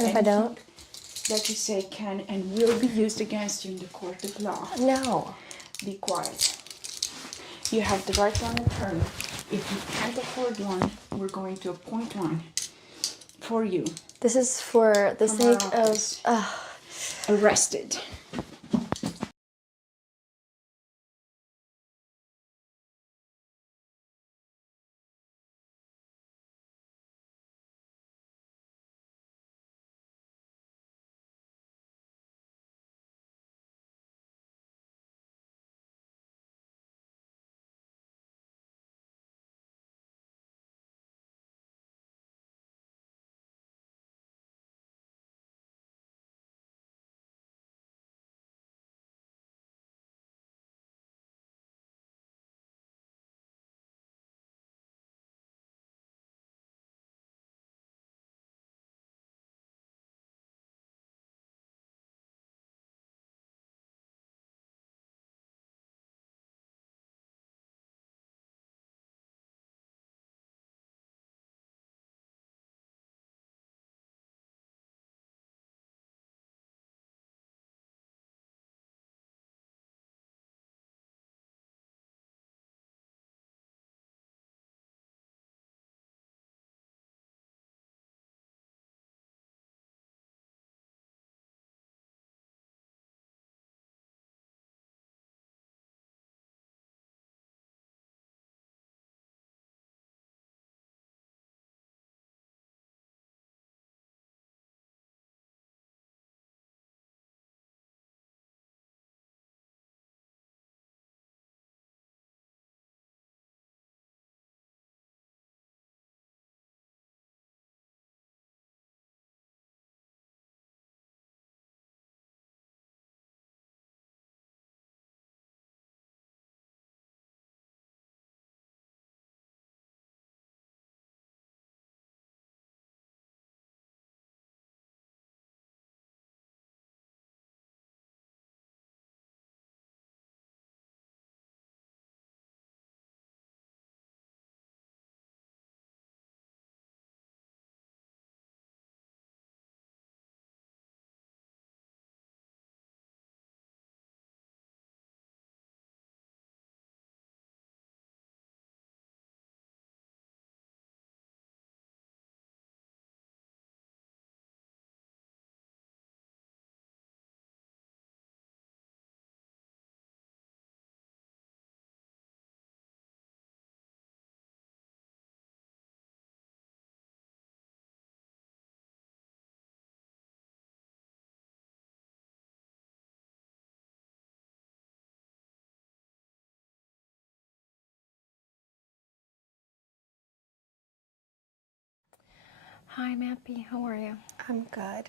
And if I don't? That you say can and will be used against you in the court of law. No. Be quiet. You have the right to an attorney. If you can't afford one, we're going to appoint one for you. This is for the sake of... Arrested. Hi, Mappy. How are you? I'm good.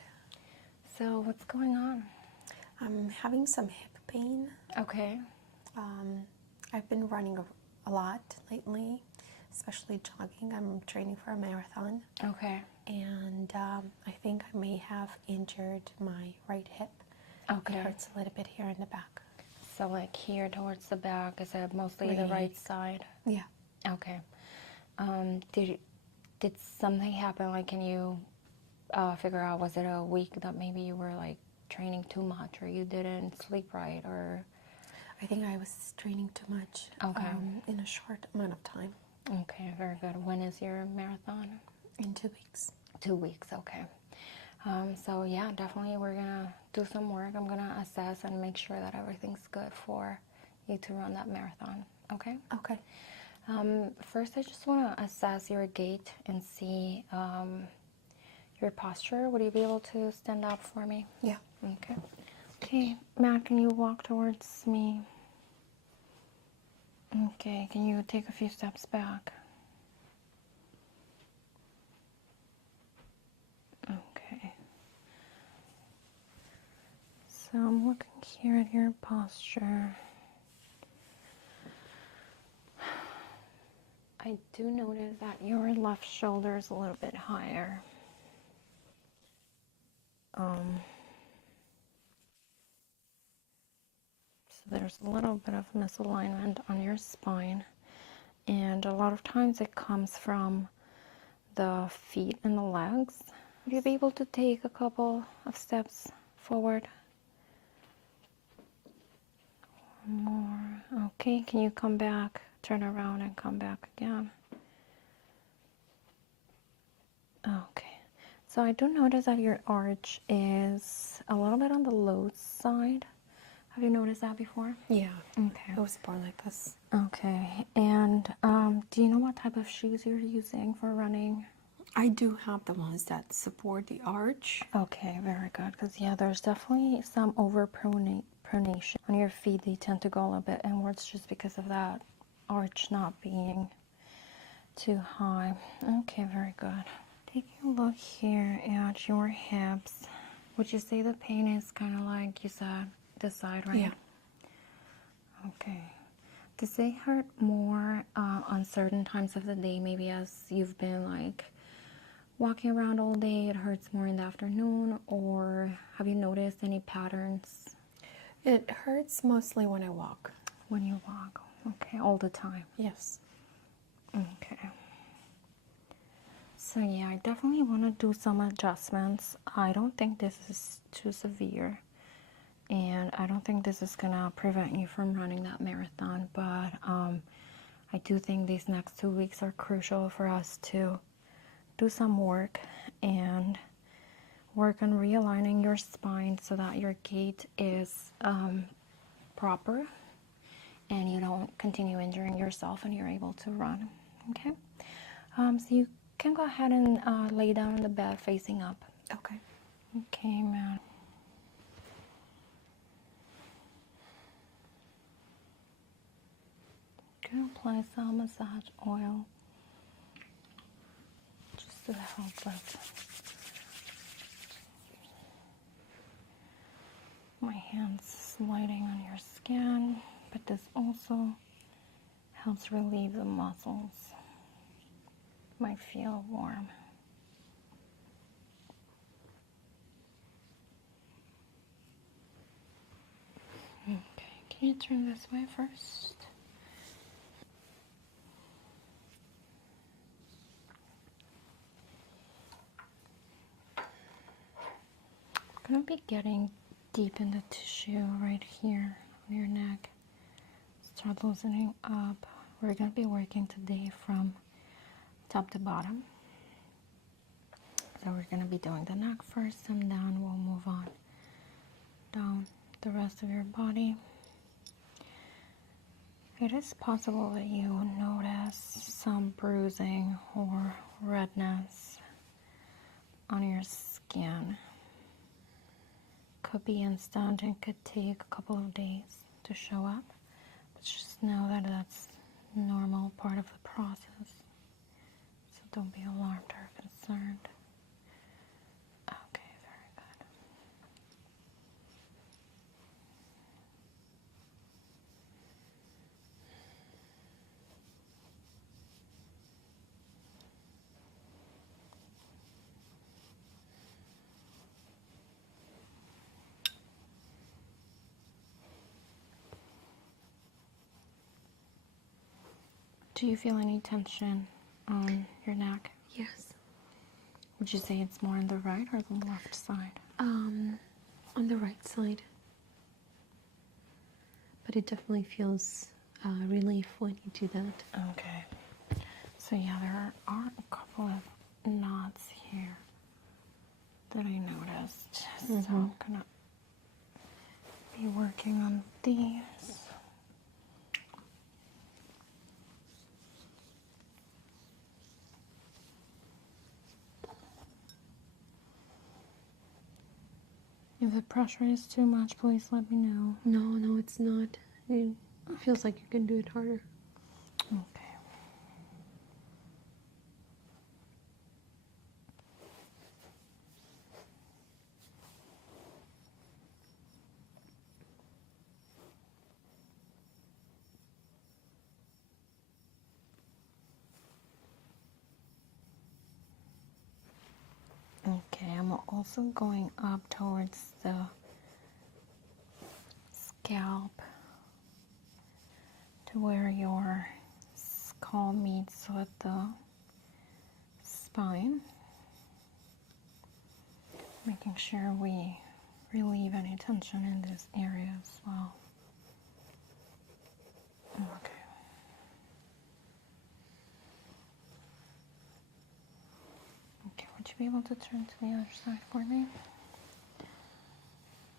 So, what's going on? I'm having some hip pain. Okay. I've been running a lot lately, especially jogging. I'm training for a marathon. Okay. And I think I may have injured my right hip. Okay. It hurts a little bit here in the back. So, like here towards the back, is it mostly the right side? Yeah. Okay. Did something happen? Like, can you figure out, was it a week that maybe you were like training too much, or you didn't sleep right, or? I think I was training too much in a short amount of time. Okay, very good. When is your marathon? In 2 weeks. 2 weeks, okay. So yeah, definitely we're gonna do some work. I'm gonna assess and make sure that everything's good for you to run that marathon, okay? Okay. First, I just want to assess your gait and see your posture. Would you be able to stand up for me? Yeah. Okay. Okay, Matt, can you walk towards me? Okay, can you take a few steps back? Okay. So I'm looking here at your posture. I do notice that your left shoulder is a little bit higher. So there's a little bit of misalignment on your spine, and a lot of times it comes from the feet and the legs. Would you be able to take a couple of steps forward? More. Okay, can you come back, turn around and come back again? Okay, so I do notice that your arch is a little bit on the low side. Have you noticed that before? Yeah. Okay. It was born like this. Okay, and do you know what type of shoes you're using for running? I do have the ones that support the arch. Okay, very good. Because, yeah, there's definitely some overpronation on your feet. They tend to go a little bit inwards just because of that arch not being too high. Okay, very good. Taking a look here at your hips, would you say the pain is kind of like you said, this side, right? Yeah. Okay. Does it hurt more on certain times of the day, maybe as you've been like walking around all day, it hurts more in the afternoon, or have you noticed any patterns It hurts mostly when I walk. when you walk? Okay, all the time. Yes. Okay. So yeah, I definitely want to do some adjustments. I don't think this is too severe, and I don't think this is gonna prevent you from running that marathon, but I do think these next 2 weeks are crucial for us to do some work and work on realigning your spine so that your gait is proper and you don't continue injuring yourself and you're able to run. Okay, so you can go ahead and lay down on the bed facing up. Okay. Okay, man. Can apply some massage oil just to help with my hands sliding on your skin, but this also helps relieve the muscles. Might feel warm. Okay, can you turn this way first? I'm gonna be getting deep in the tissue right here on your neck. Start loosening up. We're gonna be working today from top to bottom. So we're gonna be doing the neck first, and then we'll move on down the rest of your body. It is possible that you will notice some bruising or redness on your skin. Could be instant and could take a couple of days to show up, but just know that that's normal part of the process. So don't be alarmed or concerned. Okay, very good. Do you feel any tension on your neck? Yes. Would you say it's more on the right or the left side? On the right side. But it definitely feels relief when you do that. Okay. So yeah, there are a couple of knots here that I noticed. So I'm gonna be working on these. If the pressure is too much, please let me know. No, it's not. It feels like you can do it harder. Okay. Okay, I'm also going up towards the scalp to where your skull meets with the spine. Making sure we relieve any tension in this area as well. Okay. Okay, would you be able to turn to the other side for me?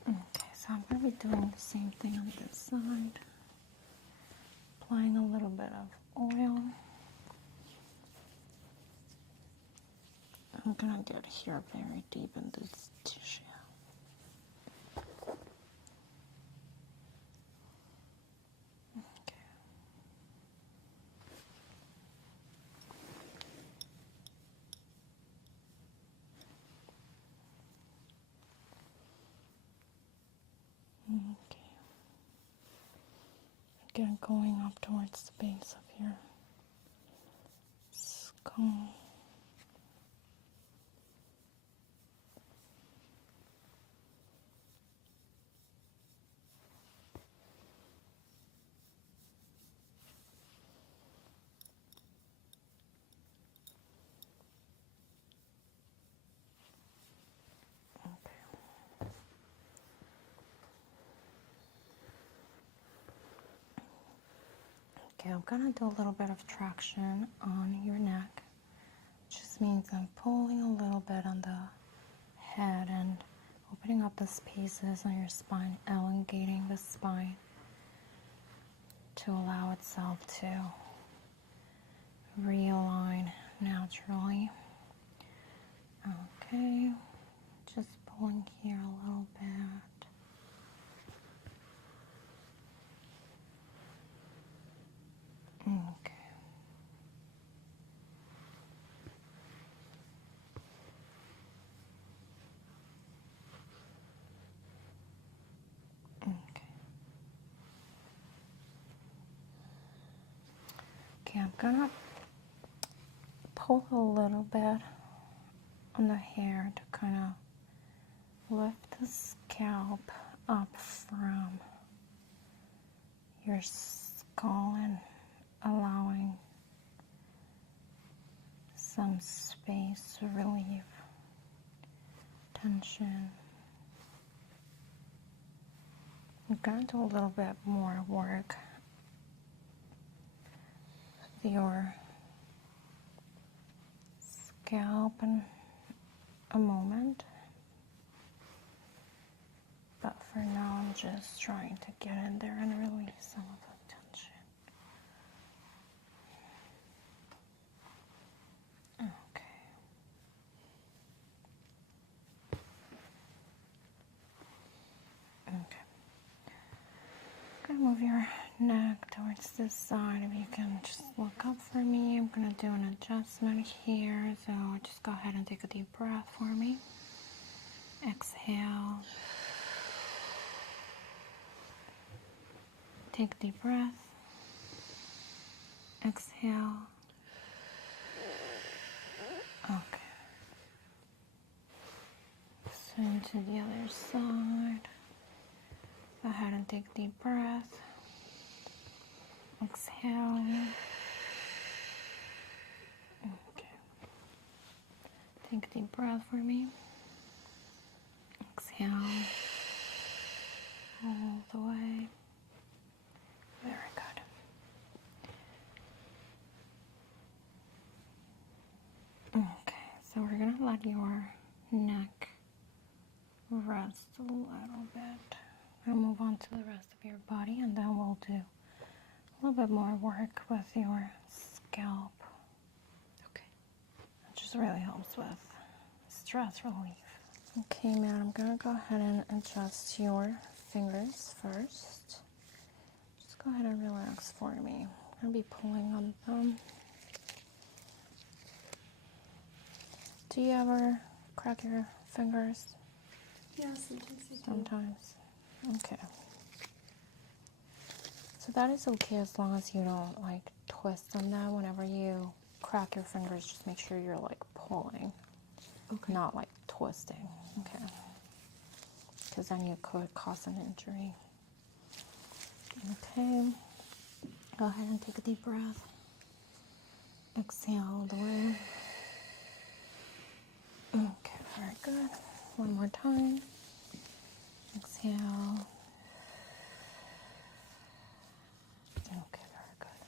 Okay, so I'm going to be doing the same thing on this side. Applying a little bit of oil. I'm going to get here very deep in this tissue. Okay. Okay. Again, going up towards the base of your skull. Okay, I'm gonna do a little bit of traction on your neck. Just means I'm pulling a little bit on the head and opening up the spaces on your spine, elongating the spine to allow itself to realign naturally. Okay, just pulling here a little bit. Okay. Okay, I'm gonna pull a little bit on the hair to kind of lift the scalp up from your skull and allowing some space to relieve tension. I'm gonna do a little bit more work with your scalp in a moment, but for now I'm just trying to get in there and release some of the tension. Okay. Okay. I'm gonna move your neck towards this side. If you can just look up for me, I'm gonna do an adjustment here. So just go ahead and take a deep breath for me. Exhale. Take a deep breath. Exhale. Okay. Same to the other side. Go ahead and take a deep breath. Exhale. Okay. Take a deep breath for me. Exhale. All the way. Very good. Okay, so we're gonna let your neck rest a little bit. We'll move on to the rest of your body and then we'll do a little bit more work with your scalp. Okay. It just really helps with stress relief. Okay, man, I'm gonna go ahead and adjust your fingers first. Just go ahead and relax for me. I'm gonna be pulling on them. Do you ever crack your fingers? Yeah, sometimes I do. Sometimes. Okay. So that is okay as long as you don't like twist on them. Whenever you crack your fingers, just make sure you're like pulling, Okay. not like twisting. Okay. Because then you could cause an injury. Okay. Go ahead and take a deep breath. Exhale all the way. Okay, very good. One more time. Exhale. Okay, very good.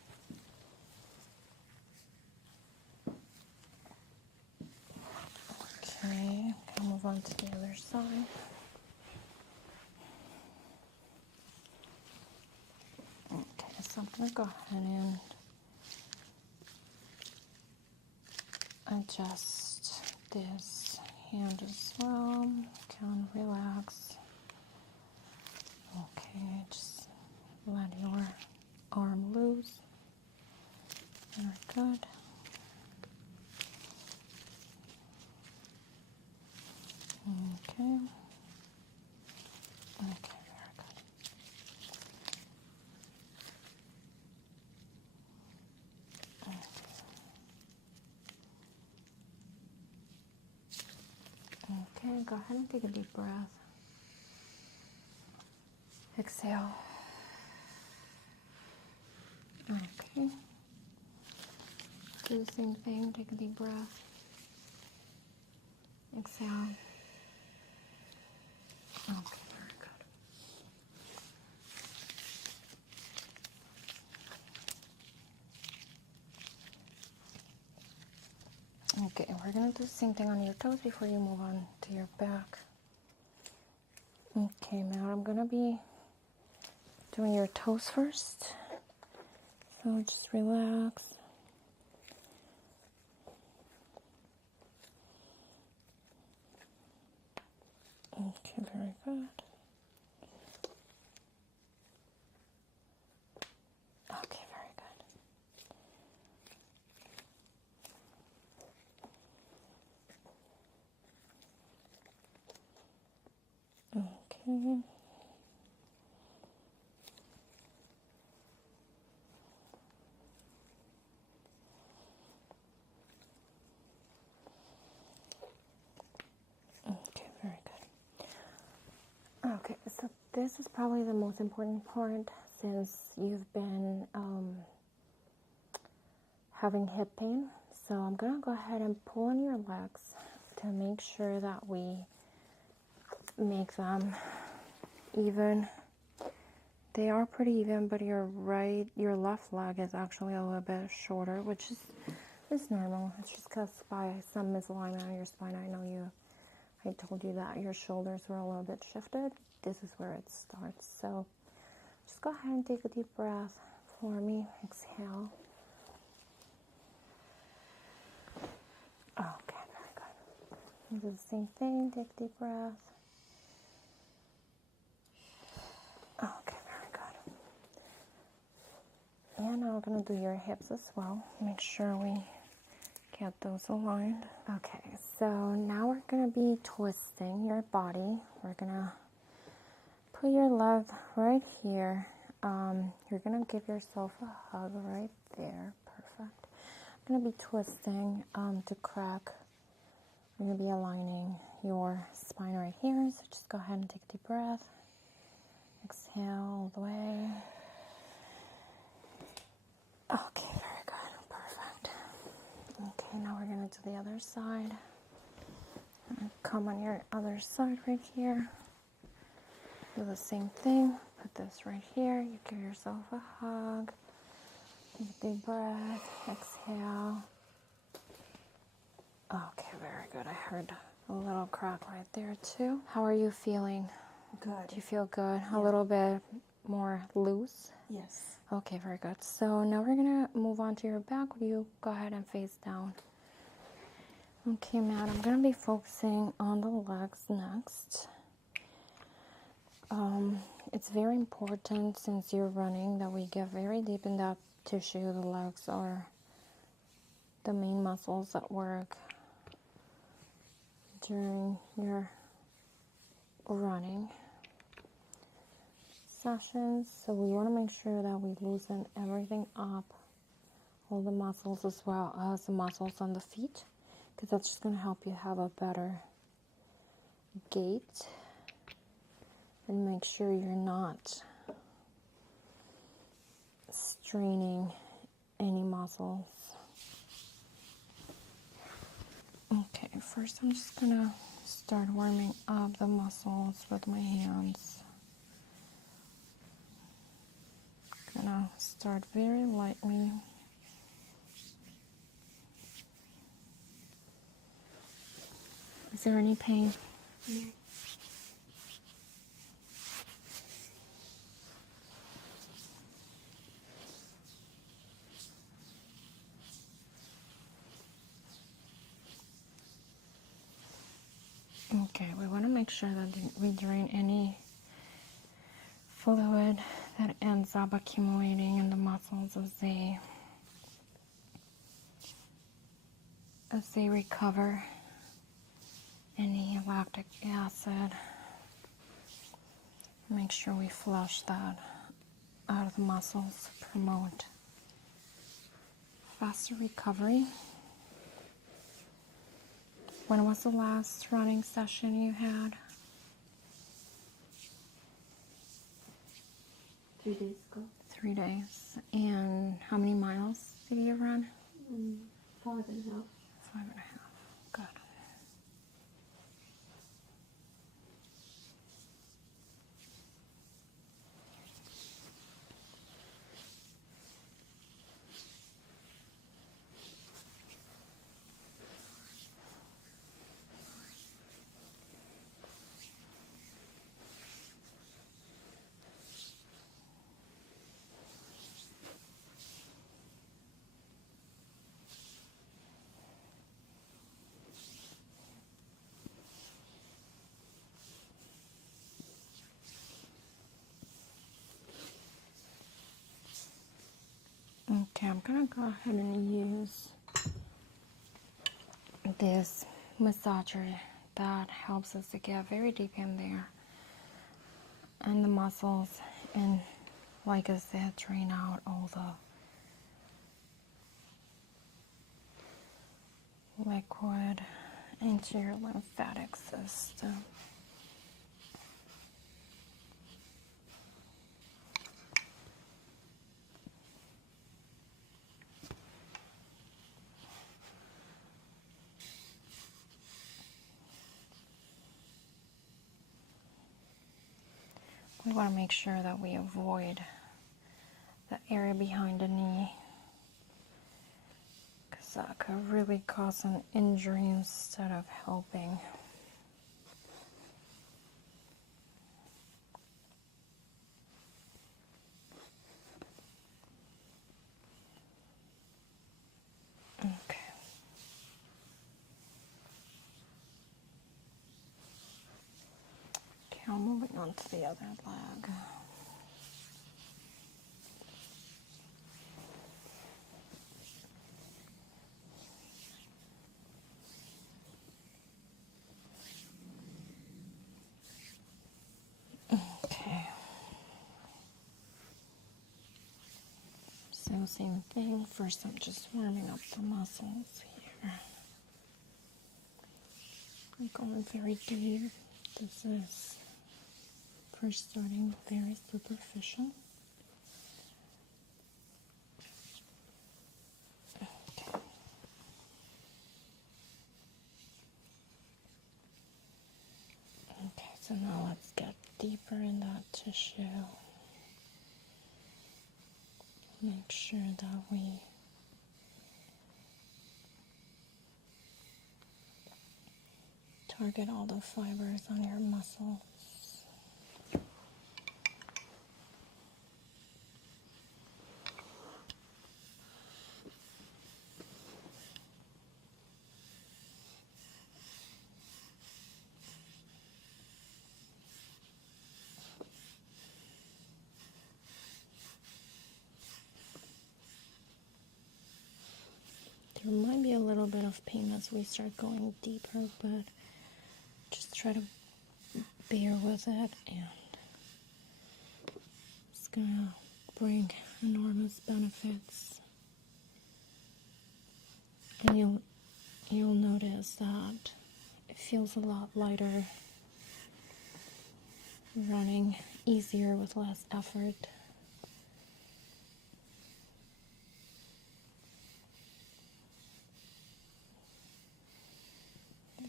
Okay, I'll move on to the other side. Okay, so I'm going to go ahead and adjust this hand as well. Can relax. Okay, just let your arm loose. Very good. Okay. Okay, very good. Okay, go ahead and take a deep breath. Exhale. Okay. Do the same thing, take a deep breath. Exhale. Okay, very good. Okay, we're gonna do the same thing on your toes before you move on to your back. Okay, now I'm gonna be doing your toes first. So just relax. Okay, very good. Okay, very good. Okay. Okay, very good. Okay, so this is probably the most important part since you've been having hip pain. So I'm gonna go ahead and pull on your legs to make sure that we make them even. They are pretty even, but your left leg is actually a little bit shorter, which is normal. It's just because by some misalignment on your spine, I told you that your shoulders were a little bit shifted. This is where it starts. So just go ahead and take a deep breath for me. Exhale. Okay, very good. Do the same thing. Take a deep breath. Okay, very good. And now we're going to do your hips as well. Make sure we get those aligned. Okay, so now we're going to be twisting your body. We're going to put your leg right here. You're going to give yourself a hug right there. Perfect. I'm going to be twisting to crack. We're going to be aligning your spine right here. So just go ahead and take a deep breath. Exhale all the way. Okay, very good. Perfect. Okay, now we're going to do the other side. Come on your other side right here. Do the same thing. Put this right here. You give yourself a hug. Take a deep breath. Exhale. Okay, very good. I heard a little crack right there too. How are you feeling? Good. Do you feel good? Yeah. A little bit more loose? Yes. Okay, very good. So now we're going to move on to your back. Will you go ahead and face down? Okay, Matt, I'm going to be focusing on the legs next. It's very important since you're running that we get very deep in that tissue. The legs are the main muscles that work during your running sessions. So we want to make sure that we loosen everything up, all the muscles as well as the muscles on the feet, because that's just going to help you have a better gait and make sure you're not straining any muscles. Okay, first I'm just going to start warming up the muscles with my hands. Gonna start very lightly. Is there any pain? No. Okay, we want to make sure that we drain any fluid that ends up accumulating in the muscles as they recover any lactic acid. Make sure we flush that out of the muscles to promote faster recovery. When was the last running session you had? 3 days ago. 3 days. And how many miles did you run? 5.5. 5.5. Good. Okay, I'm gonna go ahead and use this massager that helps us to get very deep in there and the muscles, and like I said, drain out all the liquid into your lymphatic system. We want to make sure that we avoid the area behind the knee, because that could really cause an injury instead of helping. Okay. Okay, I'm moving on to the other leg. Okay. So same thing. First, I'm just warming up the muscles here. I'm going very deep. This is first starting very superficial. Okay. Okay, so now let's get deeper in that tissue. Make sure that we target all the fibers on your muscles. There might be a little bit of pain as we start going deeper, but just try to bear with it, and it's gonna bring enormous benefits. And you'll notice that it feels a lot lighter, running easier with less effort.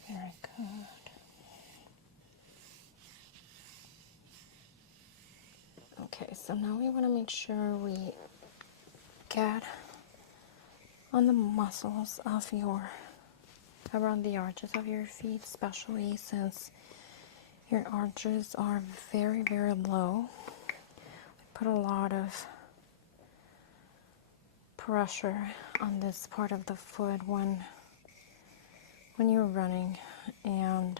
Very good. Okay, so now we want to make sure we get on the muscles of your, around the arches of your feet, especially since your arches are very, very low. Put a lot of pressure on this part of the foot when you're running, and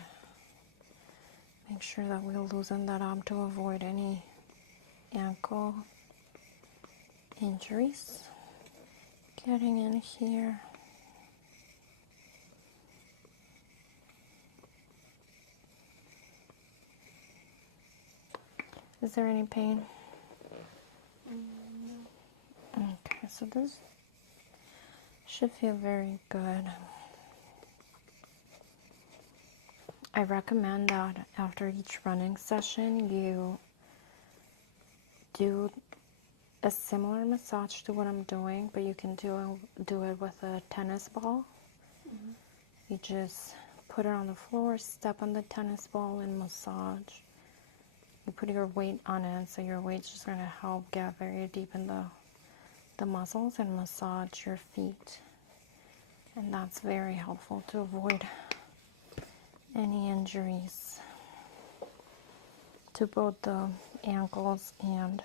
make sure that we loosen that up to avoid any ankle injuries. Getting in here. Is there any pain? No. Okay, so this should feel very good. I recommend that after each running session you do a similar massage to what I'm doing, but you can do it with a tennis ball. Mm-hmm. You just put it on the floor, step on the tennis ball, and massage. You put your weight on it, so your weight's just going to help get very deep in the muscles and massage your feet. And that's very helpful to avoid any injuries to both the ankles and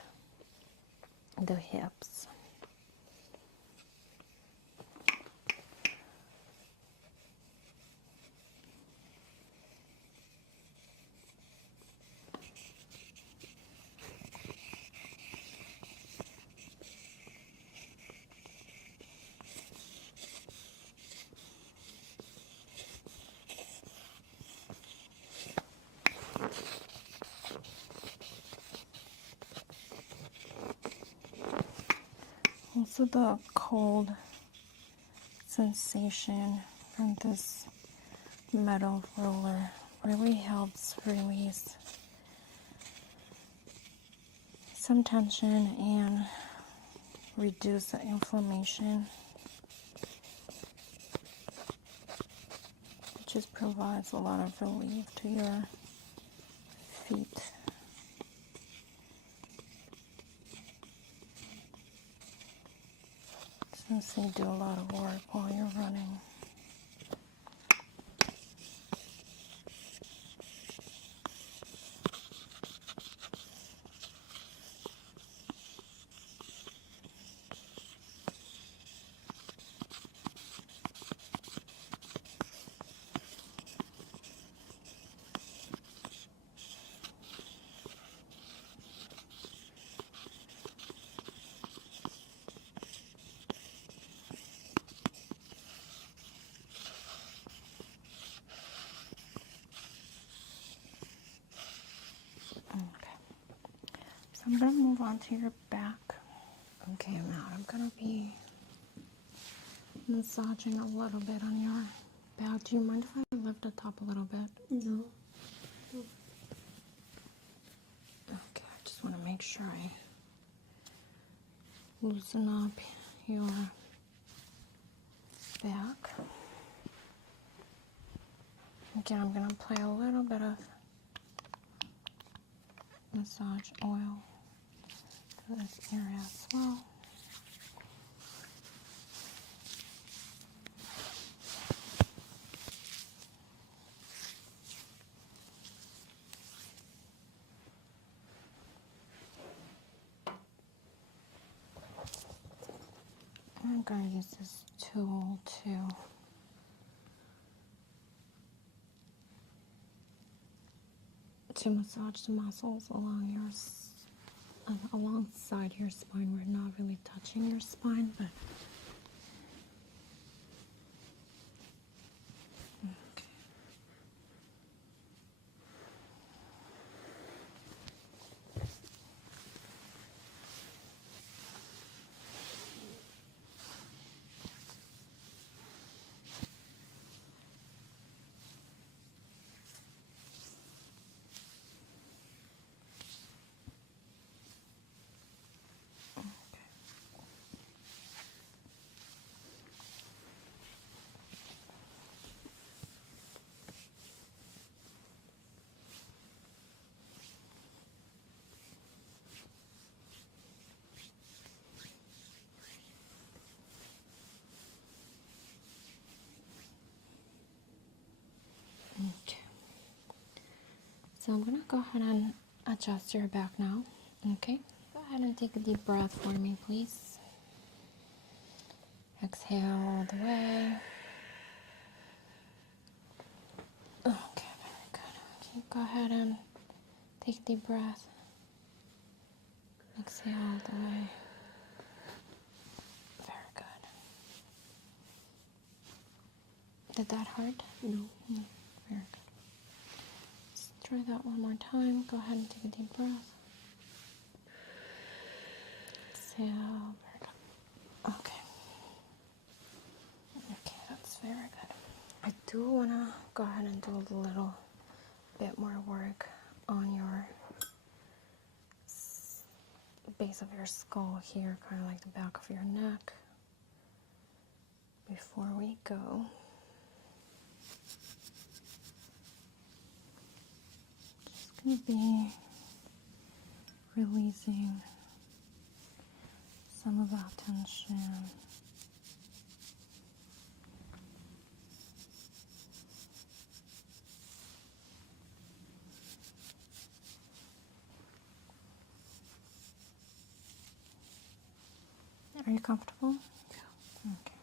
the hips. Also, the cold sensation from this metal roller really helps release some tension and reduce the inflammation. It just provides a lot of relief to your feet. Since they do a lot of work while you're running. So I'm going to move on to your back. Okay, now I'm going to be massaging a little bit on your back. Do you mind if I lift the top a little bit? No. Okay, I just want to make sure I loosen up your back. Again, I'm going to apply a little bit of massage oil to this area as well. I'm going to use this tool to massage the muscles along alongside your spine. We're not really touching your spine, but okay. So I'm gonna go ahead and adjust your back now. Okay, go ahead and take a deep breath for me, please. Exhale all the way. Okay, very good. Okay, go ahead and take a deep breath. Exhale all the way. Very good. Did that hurt? No. No. Very good. Let's try that one more time. Go ahead and take a deep breath. Exhale. Very good. Okay. Okay, that's very good. I do want to go ahead and do a little bit more work on your base of your skull here, kind of like the back of your neck, before we go. Just going to be releasing some of that tension. Are you comfortable? Yeah. Okay.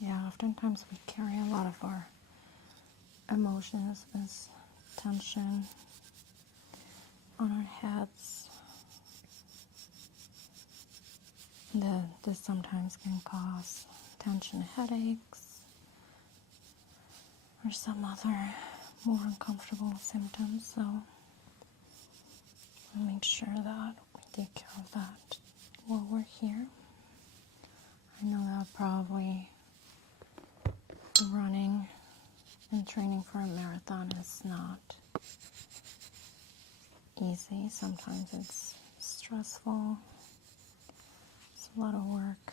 Yeah, oftentimes we carry a lot of our emotions as tension on our heads. This sometimes can cause tension headaches or some other more uncomfortable symptoms. So we'll make sure that we take care of that while we're here. I know that probably running and training for a marathon is not easy. Sometimes it's stressful. It's a lot of work.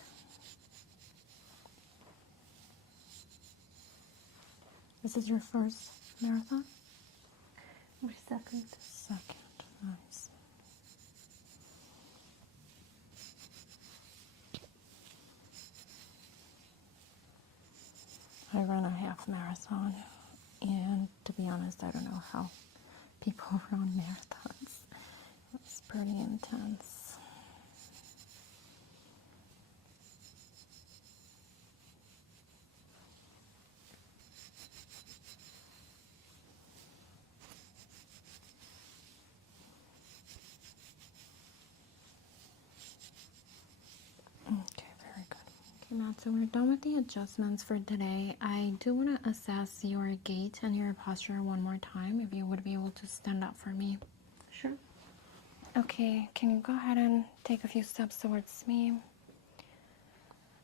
This is your first marathon? My second. Second. Nice. I ran a half marathon, and to be honest, I don't know how people run marathons. It's pretty intense. Okay, very good. Okay, Matt, so we're done with the adjustments for today. I do want to assess your gait and your posture one more time, if you would be able to stand up for me. Sure. Okay, can you go ahead and take a few steps towards me?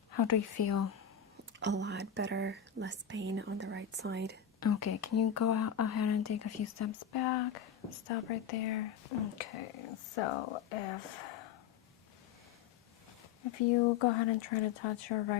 How do you feel? A lot better, less pain on the right side. Okay, can you go ahead and take a few steps back? Stop right there. Okay, so if you go ahead and try to touch your right